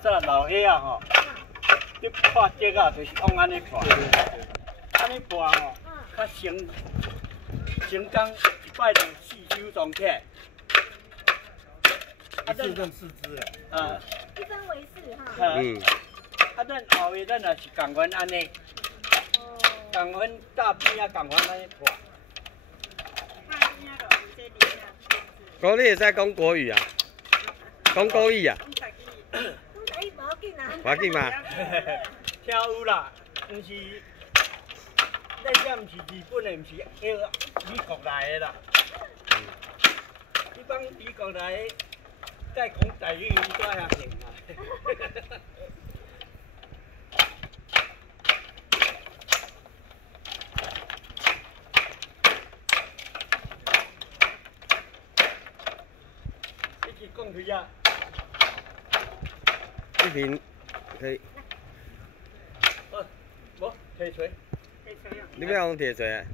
早老岁仔吼，你破竹啊，就是往安尼破，安尼破吼，较成功一摆就4手装起来。一次认4只了。一分为4哈。咱后尾咱也是共款安尼，共款大边啊，共款安尼破。讲你会使讲国语啊？讲国语啊？我紧嘛。听有啦，毋是，咱这毋是日本的，毋是美国来的啦。你讲美国来的，该讲台语，你都爱行啊。讲开啊！这边可以。无提锤。你要用提锤啊？